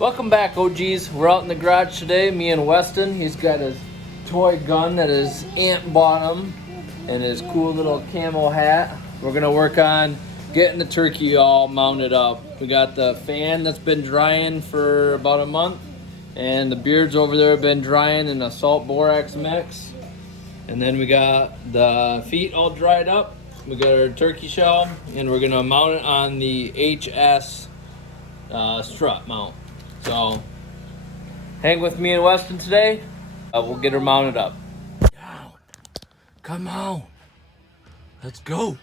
Welcome back, OGs. We're out in the garage today, me and Weston. He's got his toy gun that his aunt bought him and his cool little camo hat. We're gonna work on getting the turkey all mounted up. We got the fan that's been drying for about a month, and the beards over there have been drying in a salt borax mix. And then we got the feet all dried up. We got our turkey shell, and we're gonna mount it on the HS strut mount. So, hang with me and Weston today. We'll get her mounted up. Down. Come on. Let's go.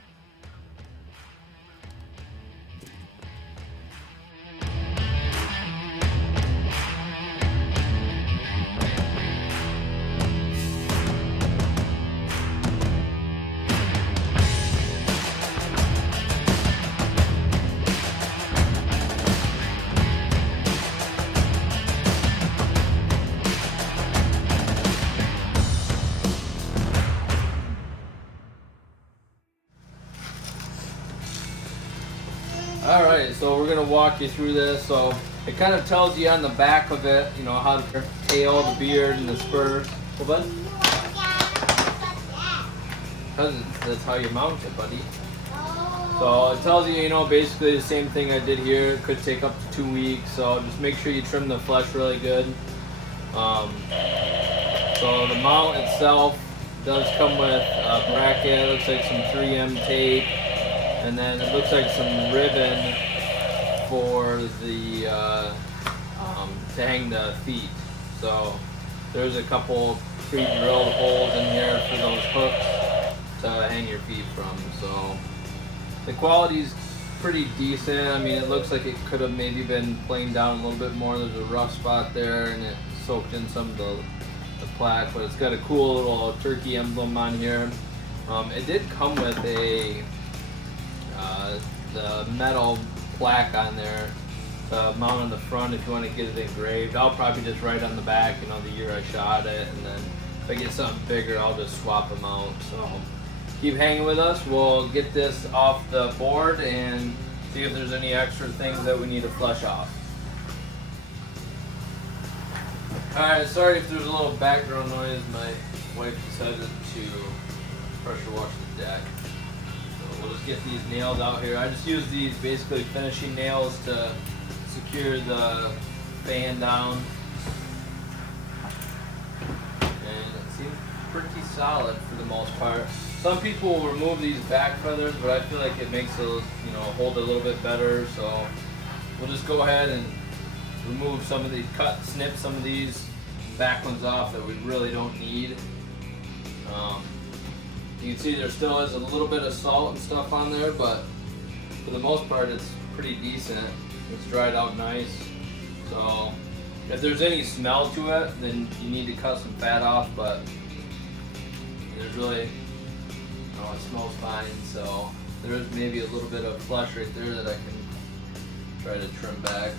Alright, so we're going to walk you through this. So it kind of tells you on the back of it, you know, how the tail, the beard, and the spurs. Well, bud? Because that's how you mount it, buddy. So it tells you, you know, basically the same thing I did here. It could take up to 2 weeks, so just make sure you trim the flesh really good. So the mount itself does come with a bracket. It looks like some 3M tape. And then it looks like some ribbon for the to hang the feet. So there's a couple pre-drilled holes in here for those hooks to hang your feet from. So the quality's pretty decent. I mean, it looks like it could have maybe been planed down a little bit more. There's a rough spot there, and it soaked in some of the plaque. But it's got a cool little turkey emblem on here. It did come with the metal plaque on there to mount on the front if you want to get it engraved. I'll probably just write on the back, you know, the year I shot it, and then if I get something bigger, I'll just swap them out. So keep hanging with us. We'll get this off the board and see if there's any extra things that we need to flush off. Alright, sorry if there's a little background noise. My wife decided to pressure wash the deck. We'll just get these nails out here. I just use these basically finishing nails to secure the fan down. And it seems pretty solid for the most part. Some people will remove these back feathers, but I feel like it makes those, you know, hold a little bit better. So we'll just go ahead and remove some of these, snip some of these back ones off that we really don't need. You can see there still is a little bit of salt and stuff on there, but for the most part it's pretty decent. It's dried out nice. So if there's any smell to it, then you need to cut some fat off, but there's really, it smells fine. So there is maybe a little bit of flesh right there that I can try to trim back.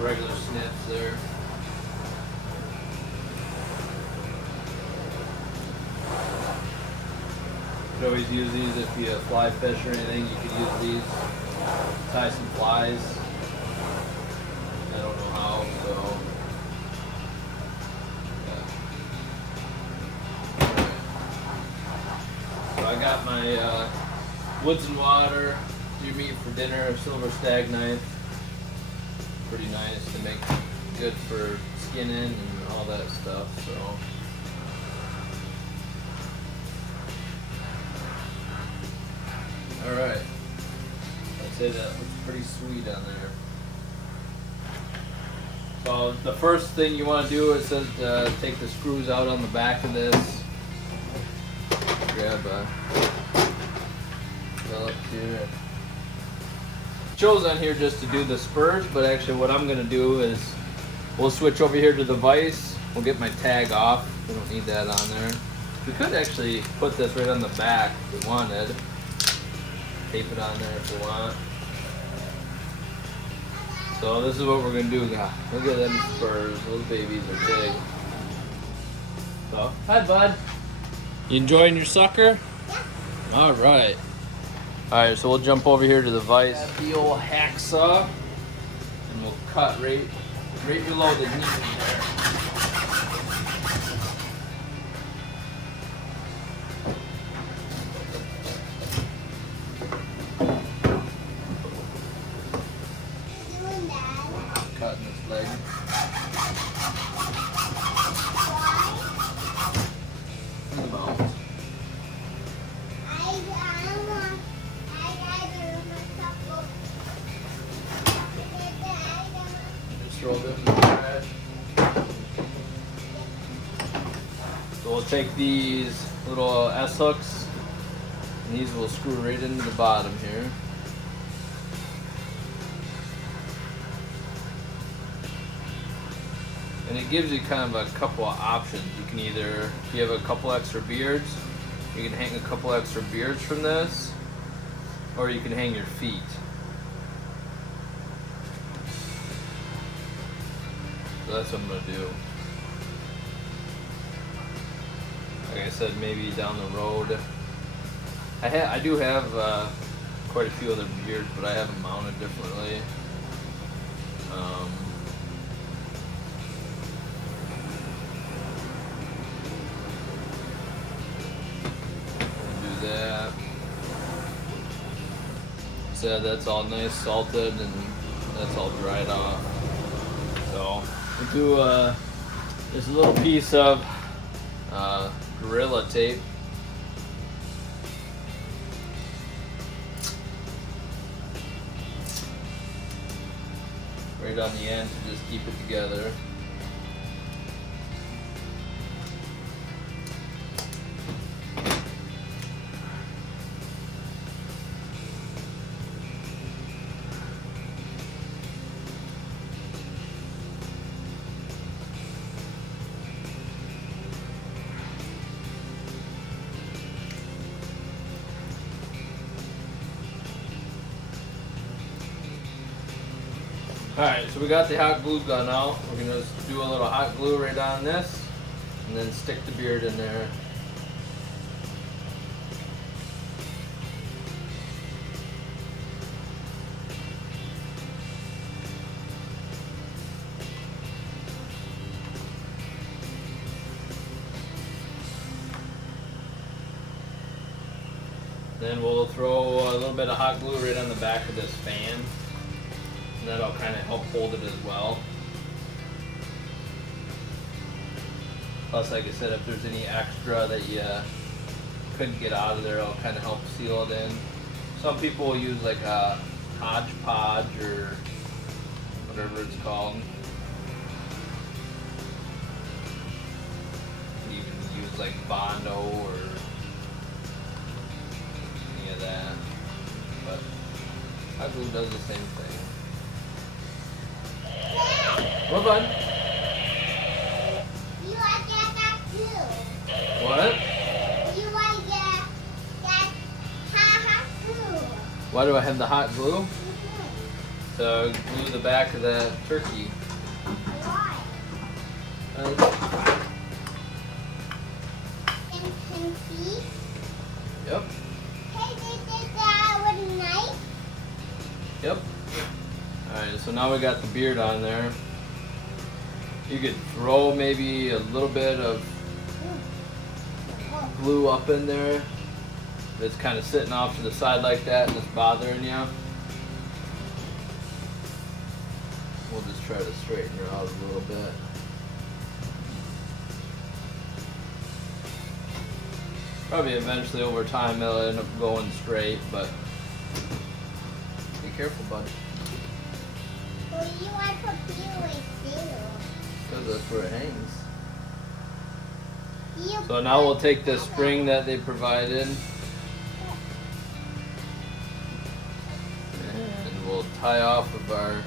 Regular snips there. You could always use these if you fly fish or anything. You could use these, tie some flies. I don't know how, so yeah. So I got my Woods and Water, your meat for dinner, a silver stag knife. Pretty nice to make good for skinning and all that stuff. So alright, I'd say that looks pretty sweet on there. So the first thing you want to do is take the screws out on the back of this. Grab a up here. Chose on here just to do the spurs, but actually what I'm going to do is we'll switch over here to the vise. We'll get my tag off. We don't need that on there. We could actually put this right on the back if we wanted. Tape it on there if we want. So this is what we're gonna do now. Look at them spurs. Those babies are big. So, hi bud. You enjoying your sucker? Yeah. All right. All right, so we'll jump over here to the vise. The old hacksaw, and we'll cut right below the knee there. Cutting this leg. Just throw them in the trash. So we'll take these little S-hooks, and these will screw right into the bottom here. And it gives you kind of a couple of options. You can either, if you have a couple extra beards, you can hang a couple extra beards from this, or you can hang your feet. So that's what I'm gonna do. Like I said, maybe down the road. I do have quite a few other beards, but I have them mounted differently. That. So that's all nice salted and that's all dried off. So we'll do just a little piece of Gorilla tape. Right on the end to just keep it together. Alright, so we got the hot glue gun out. We're going to do a little hot glue right on this and then stick the beard in there. Then we'll throw a little bit of hot glue right on the back of this fan. That'll kind of help hold it as well. Plus, like I said, if there's any extra that you couldn't get out of there, it'll kind of help seal it in. Some people will use like a hodgepodge or whatever it's called. You can use like Bondo or any of that. But hot glue does the same thing. What, bud? You like that glue? What? You like that hot glue? Why do I have the hot glue? Mm-hmm. To glue the back of that turkey. Why? Can see? Yep. Hey, did that with a knife? Yep. Alright, so now we got the beard on there. You could throw maybe a little bit of glue up in there. If it's kind of sitting off to the side like that and it's bothering you, we'll just try to straighten her out a little bit. Probably eventually over time it'll end up going straight, but be careful, bud. Well, you want to put away too. Because that's where it hangs. You So now we'll take the string that they provided and we'll tie off of our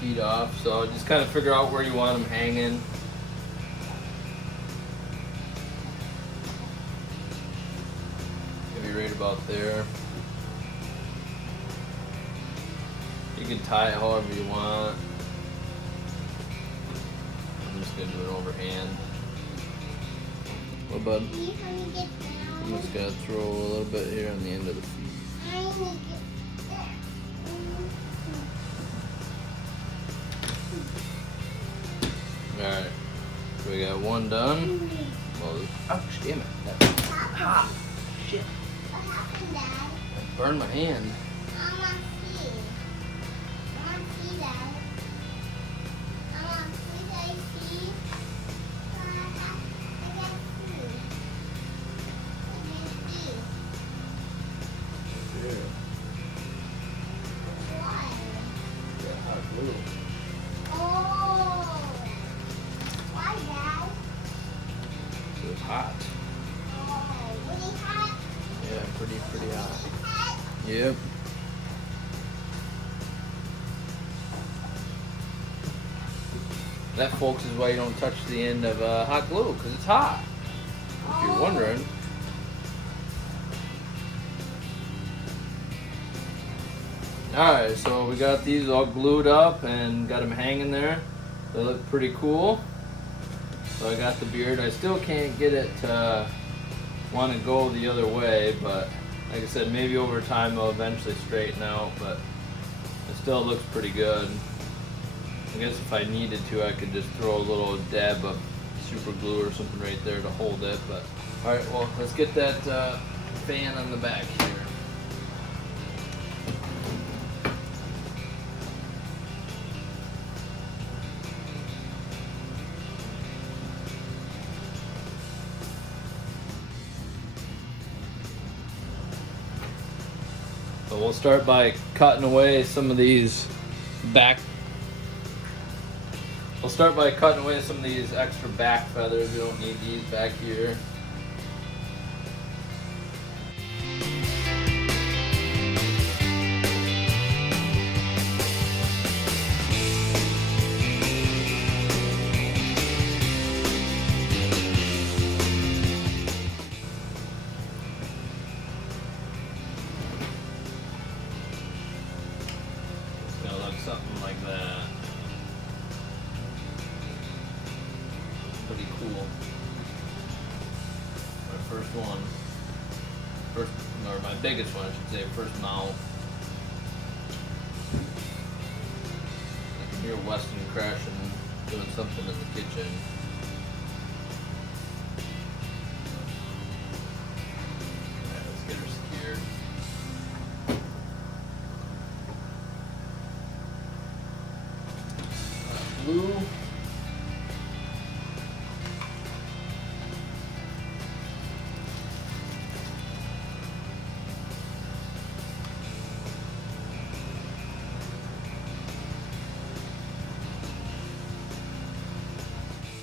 feet off. So just kind of figure out where you want them hanging. Maybe right about there. You can tie it however you want. I'm just gonna do it overhand. Well, bud, I'm just gonna throw a little bit here on the end of the feet. Alright, so we got one done. Well, ouch, damn it. That's hot. Shit. What happened, Dad? I burned my hand. I want to see. I want to see that. I want to see that. See? I got see. I see. Here, Why? got hot glue. Oh. Why, Dad? So it's hot. Oh, really hot? Yeah, pretty hot. Hot? Yep. That, folks, is why you don't touch the end of hot glue, because it's hot. If you're wondering. Alright, so we got these all glued up and got them hanging there. They look pretty cool. So I got the beard. I still can't get it to want to go the other way, but like I said, maybe over time it'll eventually straighten out, but it still looks pretty good. I guess if I needed to, I could just throw a little dab of super glue or something right there to hold it. But all right, well, let's get that fan on the back here. So we'll start by cutting away some of these We'll start by cutting away some of these extra back feathers. We don't need these back here. It's gonna look something like that. Pretty cool. My first one. Or my biggest one, I should say, first mount. I can hear Weston crashing, doing something in the kitchen. Alright, let's get her secured. Glue.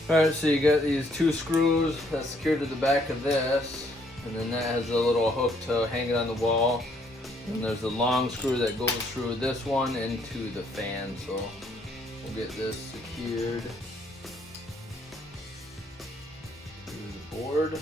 Alright, so you got these two screws that's secured to the back of this, and then that has a little hook to hang it on the wall. And there's a long screw that goes through this one into the fan, so we'll get this secured to the board.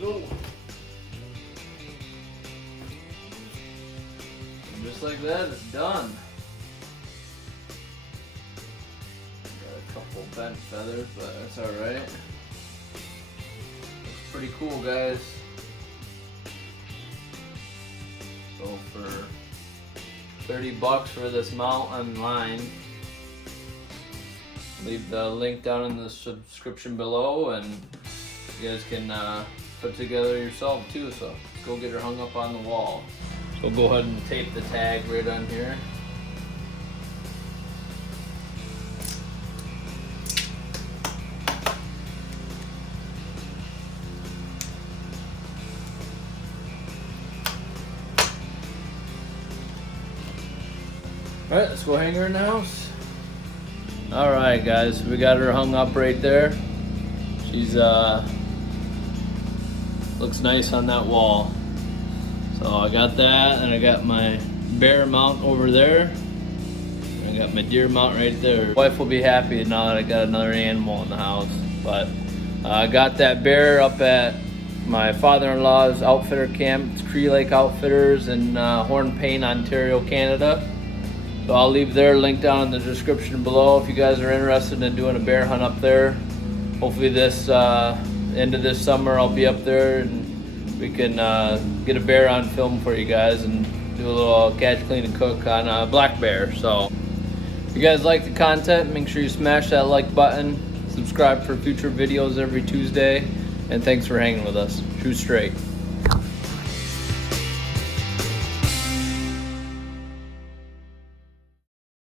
Go. And just like that, it's done. Got a couple bent feathers, but that's alright. Looks pretty cool, guys. So for $30 for this mount online, leave the link down in the subscription below, and you guys can put together yourself too. So let's go get her hung up on the wall. So we'll go ahead and tape the tag right on here. Alright, let's go hang her in the house. Alright guys, we got her hung up right there. She's looks nice on that wall. So I got that, and I got my bear mount over there. I got my deer mount right there. Wife will be happy now that I got another animal in the house. But I got that bear up at my father-in-law's outfitter camp. It's Cree Lake Outfitters in Hornepayne, Ontario, Canada. So I'll leave their link down in the description below if you guys are interested in doing a bear hunt up there. Hopefully this end of this summer I'll be up there and we can get a bear on film for you guys and do a little catch, clean, and cook on a black bear. So if you guys like the content, make sure you smash that like button, subscribe for future videos every Tuesday, and thanks for hanging with us. Shoot straight.